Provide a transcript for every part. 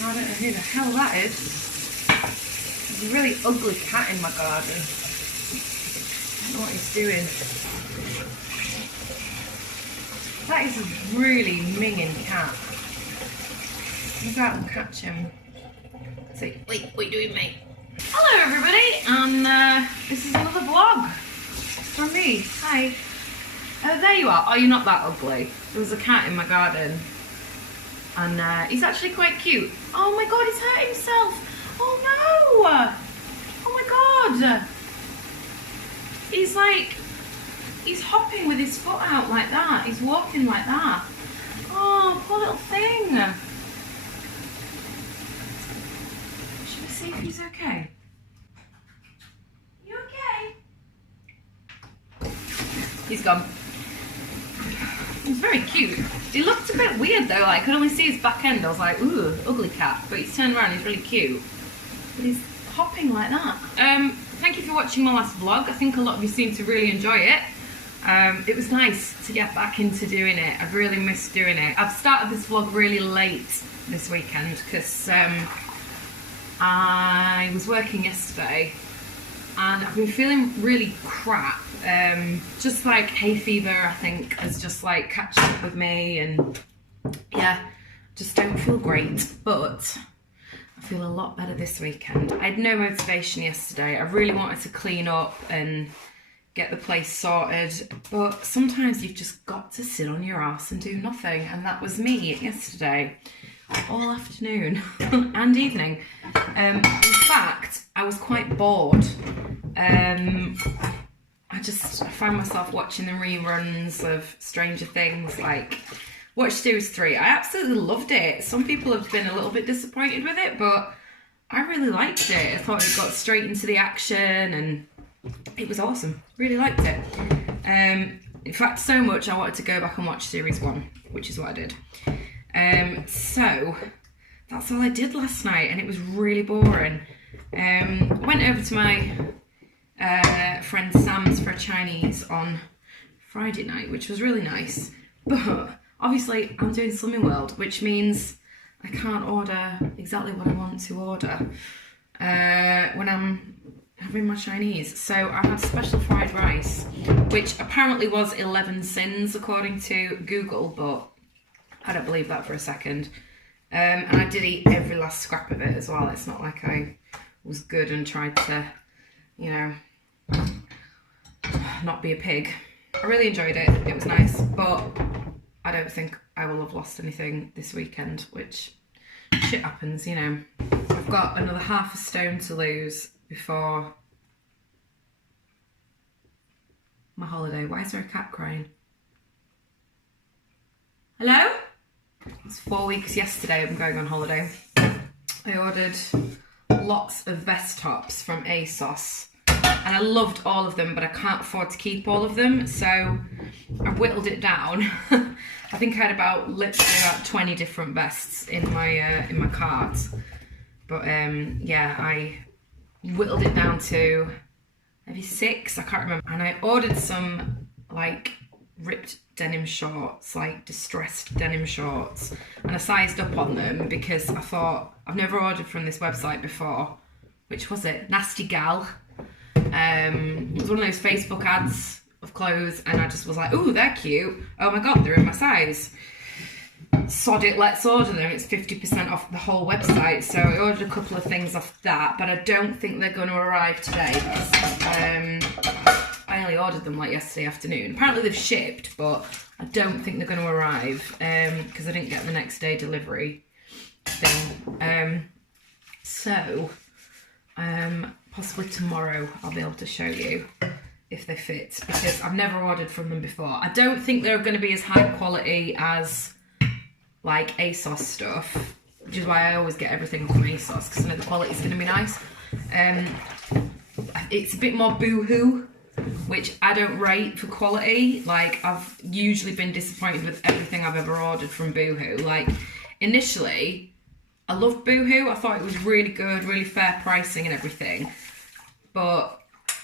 I don't know who the hell that is. There's a really ugly cat in my garden. I don't know what he's doing. That is a really minging cat. I'll go out and catch him. So, wait, what are you doing, mate? Hello everybody, and this is another vlog from me. Hi. Oh, there you are. Oh, you're not that ugly. There was a cat in my garden, and he's actually quite cute. Oh my god, he's hurt himself. Oh no! Oh my god! He's hopping with his foot out like that. He's walking like that. Oh, poor little thing. Should we see if he's okay? You okay? He's gone. He's very cute. He looked a bit weird though, like I could only see his back end. I was like, ooh, ugly cat. But he's turned around, he's really cute. But he's hopping like that. Thank you for watching my last vlog. I think a lot of you seem to really enjoy it. It was nice to get back into doing it. I've really missed doing it. I've started this vlog really late this weekend because I was working yesterday and I've been feeling really crap. Just like Hayfever, I think, has just like catched up with me, and yeah, just don't feel great, but I feel a lot better this weekend. I had no motivation yesterday. I really wanted to clean up and get the place sorted, but sometimes you've just got to sit on your ass and do nothing, and that was me yesterday, all afternoon and evening. In fact, I was quite bored. I found myself watching the reruns of Stranger Things, like watched series 3. I absolutely loved it. Some people have been a little bit disappointed with it, but I really liked it. I thought it got straight into the action and it was awesome. Really liked it. In fact, so much I wanted to go back and watch series 1, which is what I did. So that's all I did last night, and it was really boring. Went over to my friend Sam's for a Chinese on Friday night, which was really nice. But obviously I'm doing Slimming World, which means I can't order exactly what I want to order when I'm having my Chinese. So I had special fried rice, which apparently was 11 sins according to Google, but I don't believe that for a second. And I did eat every last scrap of it as well. It's not like I was good and tried to, you know, not be a pig. I really enjoyed it. It was nice, but I don't think I will have lost anything this weekend, which shit happens, you know. I've got another half a stone to lose before my holiday. Why is there a cat crying? Hello? It's 4 weeks yesterday I'm going on holiday. I ordered lots of vest tops from ASOS and I loved all of them, but I can't afford to keep all of them, so I whittled it down. I think I had literally about 20 different vests in my cart, but yeah, I whittled it down to maybe 6, I can't remember. And I ordered some like ripped denim shorts, like distressed denim shorts, and I sized up on them because I thought, I've never ordered from this website before. Which was it? Nasty Gal. It was one of those Facebook ads of clothes, and I just was like, ooh, they're cute. Oh my god, they're in my size. Sod it, let's order them. It's 50% off the whole website. So I ordered a couple of things off that, but I don't think they're going to arrive today because I only ordered them like yesterday afternoon. Apparently they've shipped, but I don't think they're going to arrive because I didn't get the next day delivery thing. So possibly tomorrow I'll be able to show you if they fit, because I've never ordered from them before. I don't think they're going to be as high quality as like ASOS stuff, which is why I always get everything from ASOS, because I know the quality is going to be nice. It's a bit more boohoo, which I don't rate for quality. Like, I've usually been disappointed with everything I've ever ordered from Boohoo. Like, initially I loved Boohoo. I thought it was really good, really fair pricing and everything, but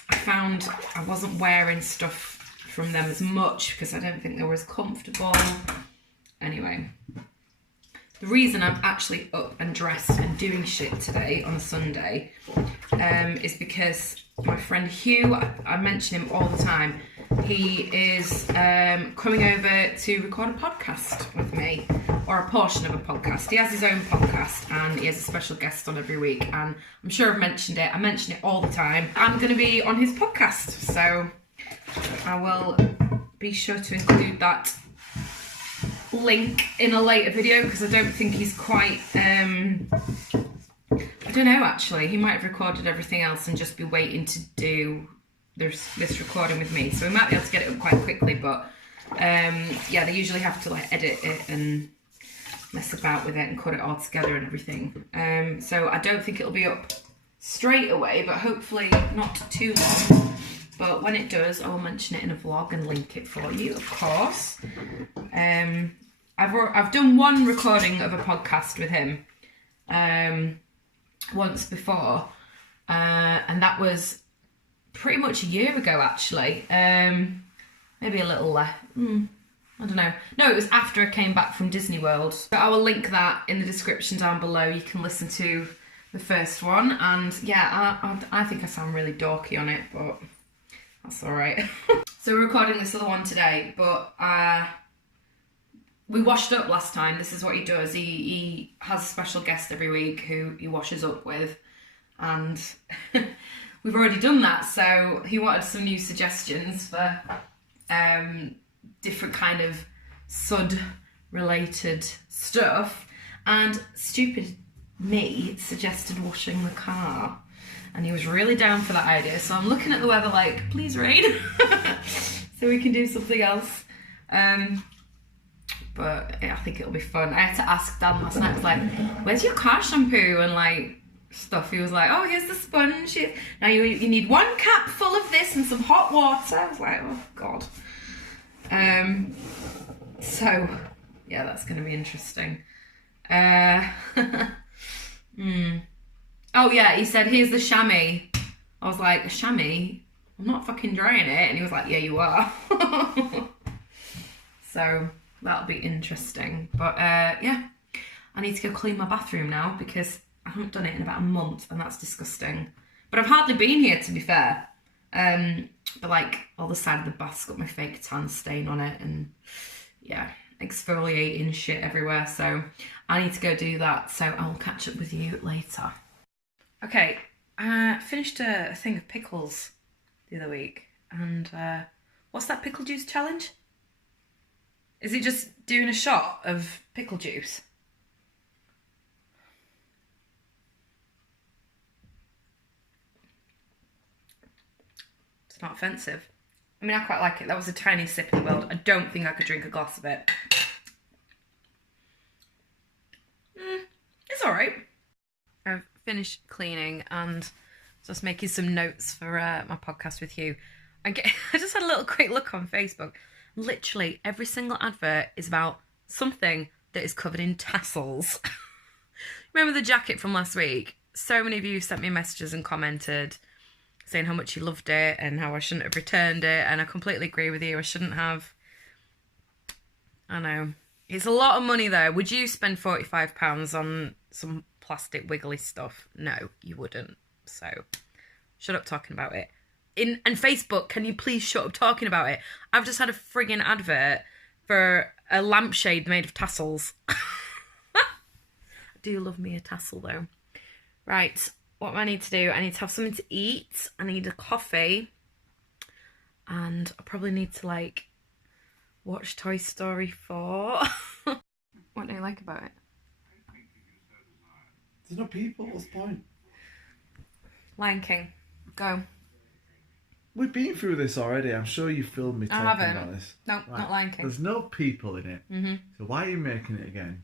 I found I wasn't wearing stuff from them as much because I don't think they were as comfortable. Anyway, the reason I'm actually up and dressed and doing shit today on a Sunday is because my friend Hugh, I mention him all the time, he is coming over to record a podcast with me, or a portion of a podcast. He has his own podcast and he has a special guest on every week, and I'm sure I've mentioned it. I mention it all the time. I'm going to be on his podcast, so I will be sure to include that link in a later video, because I don't think he's quite I don't know, actually. He might have recorded everything else and just be waiting to do this recording with me. So we might be able to get it up quite quickly, but yeah, they usually have to like edit it and mess about with it and cut it all together and everything. So I don't think it'll be up straight away, but hopefully not too long. But when it does, I will mention it in a vlog and link it for you, of course. I've done one recording of a podcast with him once before, and that was pretty much a year ago, actually. Maybe a little less. I don't know. No, it was after I came back from Disney World. So I will link that in the description down below. You can listen to the first one, and yeah, I think I sound really dorky on it, but that's all right. So we're recording this other one today, but we washed up last time. This is what he does. He has a special guest every week who he washes up with, and we've already done that. So he wanted some new suggestions for different kind of sud related stuff, and stupid me suggested washing the car, and he was really down for that idea. So I'm looking at the weather like, please rain, so we can do something else. But yeah, I think it'll be fun. I had to ask Dan last night, I was like, where's your car shampoo and like stuff? He was like, oh, here's the sponge. Now you need 1 cap full of this and some hot water. I was like, oh God. So yeah, that's going to be interesting. Oh yeah, he said, here's the chamois. I was like, a chamois? I'm not fucking drying it. And he was like, yeah, you are. So that'll be interesting. But yeah, I need to go clean my bathroom now because I haven't done it in about a month, and that's disgusting. But I've hardly been here, to be fair. But like, all the side of the bath's got my fake tan stain on it, and yeah, exfoliating shit everywhere. So I need to go do that. So I'll catch up with you later. Okay, I finished a thing of pickles the other week, and what's that pickle juice challenge? Is it just doing a shot of pickle juice? It's not offensive. I mean, I quite like it. That was a tiny sip in the world. I don't think I could drink a glass of it. It's all right. I've finished cleaning and just making some notes for my podcast with you. I just had a little quick look on Facebook. Literally every single advert is about something that is covered in tassels. Remember the jacket from last week? So many of you sent me messages and commented saying how much you loved it and how I shouldn't have returned it, and I completely agree with you. I shouldn't have. I know. It's a lot of money though. Would you spend £45 on some plastic wiggly stuff? No, you wouldn't. So shut up talking about it. And Facebook, can you please shut up talking about it? I've just had a friggin' advert for a lampshade made of tassels. I do love me a tassel though. Right, what do I need to do? I need to have something to eat. I need a coffee. And I probably need to like watch Toy Story 4. What do you like about it? There's no people, what's the point? Lion King, go. We've been through this already. I'm sure you filmed me talking about this. No, right. Not Lion King. There's no people in it. Mm-hmm. So why are you making it again?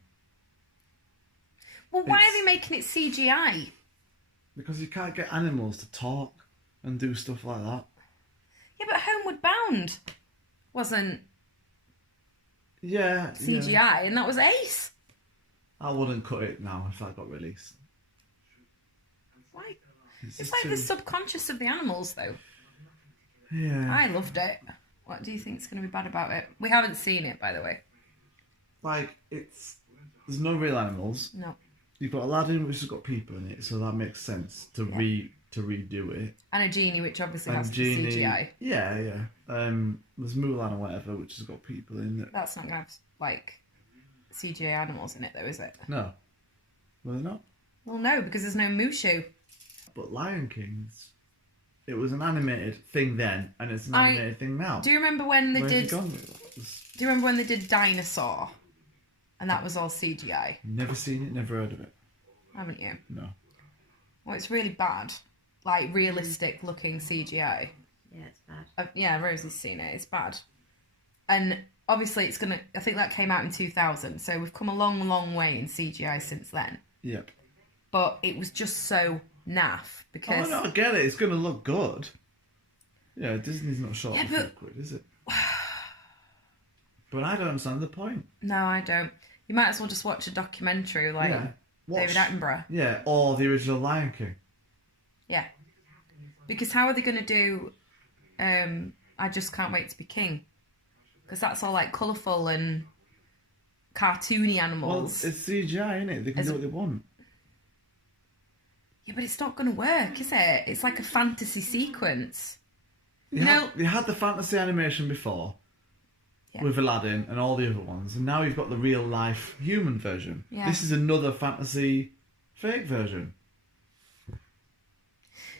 Well, why are they making it CGI? Because you can't get animals to talk and do stuff like that. Yeah, but Homeward Bound wasn't CGI, and that was ace. I wouldn't cut it now if that got released. Why? It's like the subconscious of the animals, though. Yeah. I loved it. What do you think's going to be bad about it? We haven't seen it, by the way. Like, there's there's no real animals. No. You've got Aladdin, which has got people in it, so that makes sense to redo it. And a genie, which obviously has to be CGI. Yeah. There's Mulan or whatever, which has got people in it. That's not going to have, like, CGI animals in it, though, is it? No. Well, they're not. Well, no, because there's no Mushu. But Lion King's, it was an animated thing then, and it's an animated thing now. Do you remember when they did... Do you remember when they did Dinosaur? And that was all CGI? Never seen it, never heard of it. Haven't you? No. Well, it's really bad. Like, realistic looking CGI. Yeah, it's bad. Yeah, Rosie's seen it. It's bad. And obviously it's going to... I think that came out in 2000. So we've come a long, long way in CGI since then. Yep. But it was just so naff because... Oh, no, I get it. It's going to look good. Yeah, Disney's not short Yeah, of liquid, is it? But I don't understand the point. No, I don't. You might as well just watch a documentary like David Attenborough. Yeah, or the original Lion King. Yeah. Because how are they going to do I Just Can't Wait to Be King? Because that's all like colourful and cartoony animals. Well, it's CGI, isn't it? They can do what they want. Yeah, but it's not going to work, is it? It's like a fantasy sequence. They had the fantasy animation before with Aladdin and all the other ones, and now you've got the real life human version. Yeah. This is another fantasy fake version.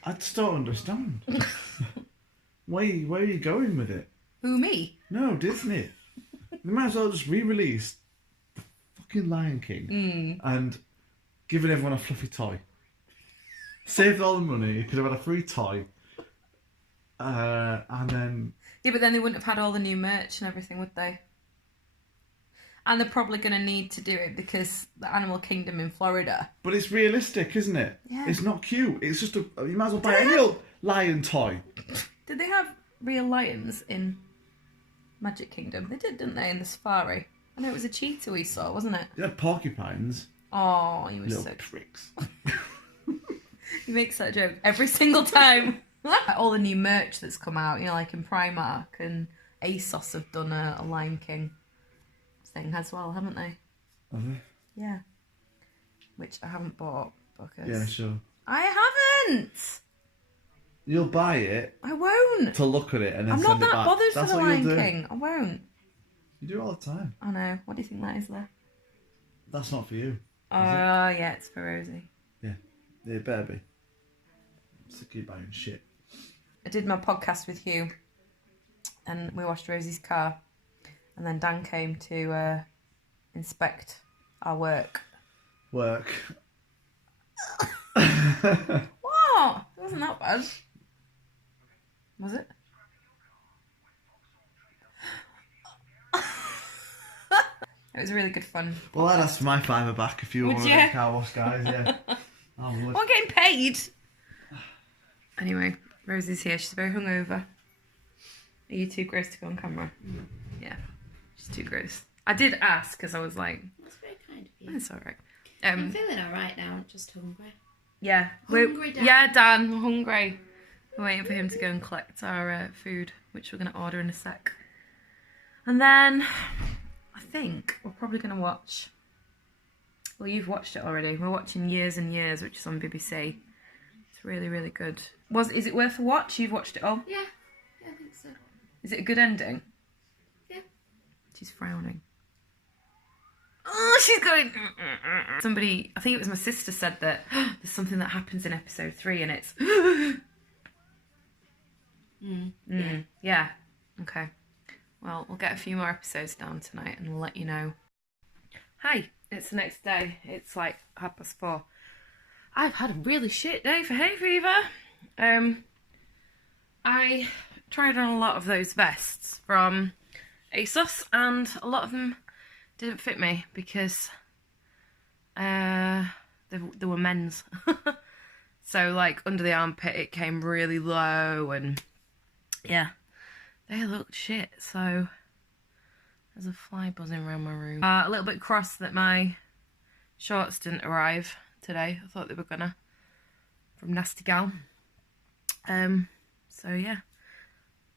I just don't understand. Where are you going with it? Who, me? No, Disney. They might as well just re-release the fucking Lion King and giving everyone a fluffy toy. Saved all the money. You could have had a free toy. And then... Yeah, but then they wouldn't have had all the new merch and everything, would they? And they're probably going to need to do it because the Animal Kingdom in Florida. But it's realistic, isn't it? Yeah. It's not cute. It's just you might as well buy any old lion toy. Did they have real lions in Magic Kingdom? They did, didn't they, in the safari? I know it was a cheetah we saw, wasn't it? They had porcupines. Oh, you were Little so... pricks. He makes that joke every single time. All the new merch that's come out, you know, like in Primark and ASOS have done a Lion King thing as well, haven't they? Have they? Yeah. Which I haven't bought because... Yeah, sure. I haven't! You'll buy it I won't! to look at it and then I'm send not it that back. bothered That's for the what you'll Lion do. King. I won't. You do it all the time. I know. What do you think that is there? That's not for you. Oh, yeah, it's for Rosie. Yeah, it better be. I'm sick of you buying shit. I did my podcast with Hugh and we washed Rosie's car and then Dan came to inspect our work. Work. What? It wasn't that bad. Was it? It was really good fun. Well, I'd ask for my $5 back if you Would want you? to car wash, guys. Yeah. I would. I'm getting paid. Anyway, Rosie's here. She's very hungover. Are you too gross to go on camera? Yeah, she's too gross. I did ask because I was like, That's very kind of you. it's all right. I'm feeling alright now, I'm just hungry. Yeah. Hungry, Dan. Yeah, Dan, we're hungry. We're waiting for him to go and collect our food, which we're going to order in a sec. And then I think we're probably going to watch... Well, you've watched it already. We're watching Years and Years, which is on BBC. It's really, really good. Is it worth a watch? You've watched it all? Yeah, I think so. Is it a good ending? Yeah. She's frowning. Oh, she's going... Somebody, I think it was my sister, said that there's something that happens in episode 3 and it's... Yeah. Okay. Well, we'll get a few more episodes down tonight and we'll let you know. Hi, it's the next day. It's like 4:30. I've had a really shit day for Hayfever. I tried on a lot of those vests from ASOS and a lot of them didn't fit me because they were men's. So like under the armpit it came really low and yeah, they looked shit. So there's a fly buzzing around my room. A little bit cross that my shorts didn't arrive today. I thought they were gonna from Nasty Gal. So yeah,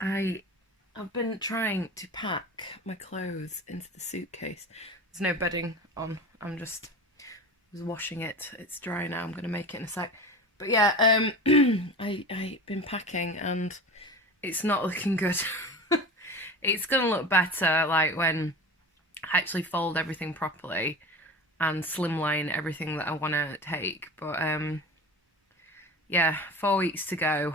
I've been trying to pack my clothes into the suitcase There's no bedding on. I'm just was washing it. It's dry now. I'm gonna make it in a sec. But yeah, I've been packing and it's not looking good. It's gonna look better like when I actually fold everything properly and slimline everything that I want to take. But yeah, 4 weeks to go.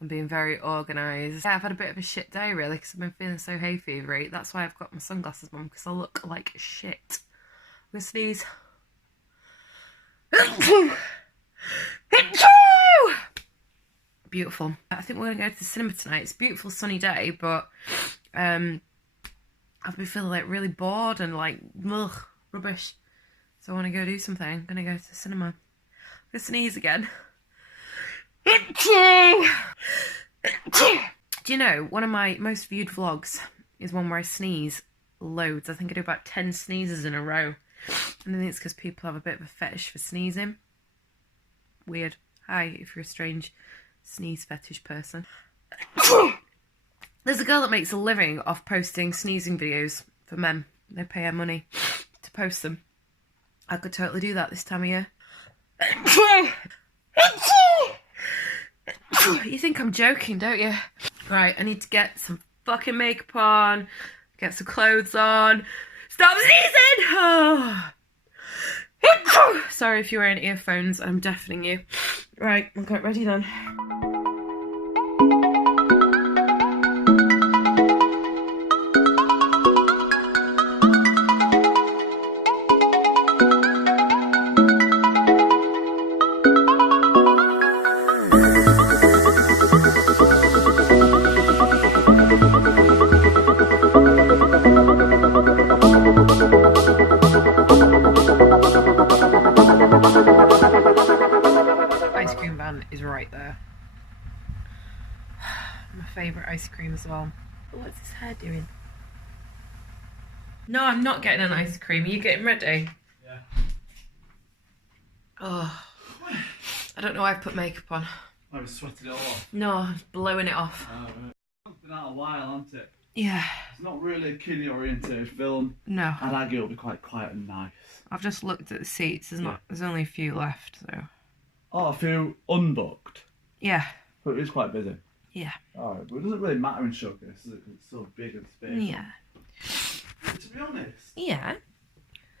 I'm being very organised. Yeah, I've had a bit of a shit day really because I've been feeling so hay fevery. That's why I've got my sunglasses on, because I look like shit. I'm gonna sneeze. Beautiful. I think we're gonna go to the cinema tonight. It's a beautiful sunny day, but I've been feeling like really bored and like ugh, rubbish. So I want to go do something. I'm gonna go to the cinema. I'm gonna sneeze again. Do you know, one of my most viewed vlogs is one where I sneeze loads. I think I do about 10 sneezes in a row. And I think it's because people have a bit of a fetish for sneezing. Weird. Hi, if you're a strange sneeze fetish person. There's a girl that makes a living off posting sneezing videos for men. They pay her money to post them. I could totally do that this time of year. You think I'm joking, don't you? Right, I need to get some fucking makeup on, get some clothes on. Stop sneezing! Oh. Sorry if you're wearing earphones, I'm deafening you. Right, I'll get ready then. Ice cream van is right there. My favourite ice cream as well. But what's his hair doing? No, I'm not getting an ice cream. Are you getting ready? Yeah. Oh, I don't know why I've put makeup on. I was sweating it all off. No, I'm blowing it off. Oh, right. It's been out a while, hasn't it? Yeah. It's not really a kiddie oriented film. No. I'd argue it'll be quite quiet and nice. I've just looked at the seats. There's only a few left, so. Oh, a few unbooked. Yeah. But it is quite busy. Yeah. Alright, but it doesn't really matter in Showcase, does it? 'Cause it's so big and spacious. Yeah. To be honest, Yeah.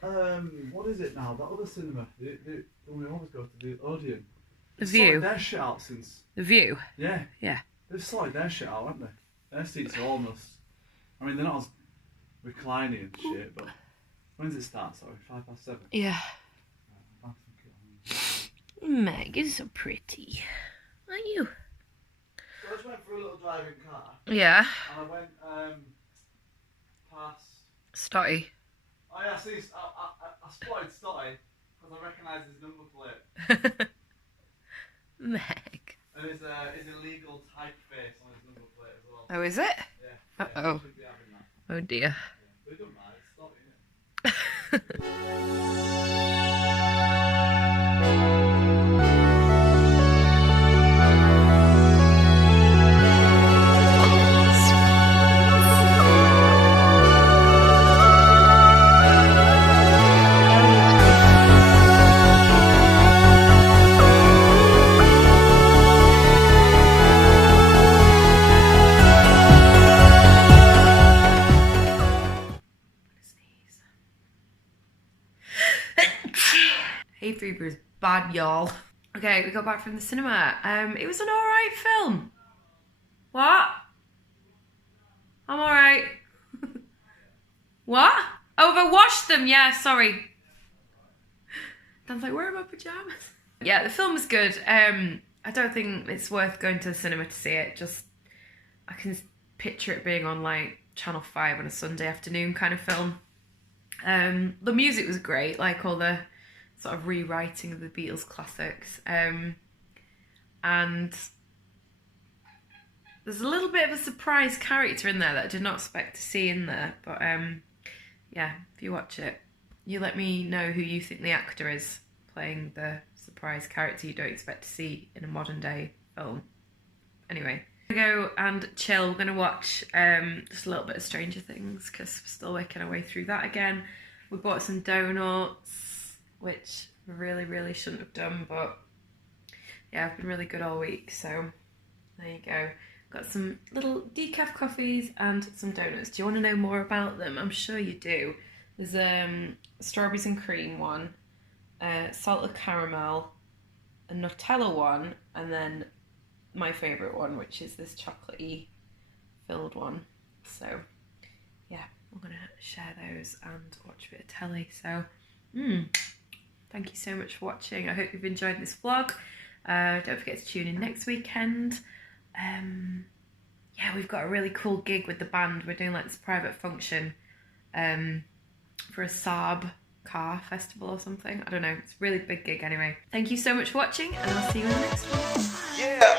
what is it now? That other cinema, the one we always go to, the Odeon. The They've View. sorted their shit out since. The View. Yeah. Yeah. They've sorted their shit out, haven't they? Their seats are almost. I mean, they're not as reclining and shit, but when does it start? Sorry, 7:05. Yeah. Meg is so pretty. Aren't you? So I just went for a little drive in car, Yeah. and I went past. Stotty. Oh yeah, I spotted Stotty because I recognised his number plate. Meg. And his illegal typeface on his number plate as well. Oh, is it? Yeah. Uh-oh. Should be having that. Oh dear. But it doesn't matter, it's Stotty, innit? Hayfever is bad, y'all. Okay, we got back from the cinema. It was an alright film. What? I'm alright. What? Oh, I washed them. Yeah, sorry. Dan's like, where are my pajamas? Yeah, the film was good. I don't think it's worth going to the cinema to see it. Just, I can picture it being on like Channel 5 on a Sunday afternoon kind of film. The music was great, like all the sort of rewriting of the Beatles classics. And there's a little bit of a surprise character in there that I did not expect to see in there. But yeah, if you watch it, you let me know who you think the actor is playing the surprise character you don't expect to see in a modern day film. Anyway, we're gonna go and chill. We're gonna watch just a little bit of Stranger Things because we're still working our way through that again. We bought some donuts, which we really shouldn't have done, but yeah, I've been really good all week, so there you go. Got some little decaf coffees and some donuts. Do you want to know more about them? I'm sure you do. There's strawberries and cream one, salted caramel, a Nutella one, and then my favourite one, which is this chocolatey filled one. So yeah, I'm gonna share those and watch a bit of telly. So thank you so much for watching. I hope you've enjoyed this vlog. Don't forget to tune in next weekend. Yeah, we've got a really cool gig with the band. We're doing like this private function for a Saab car festival or something. I don't know. It's a really big gig anyway. Thank you so much for watching, and I'll see you in the next one. Yeah.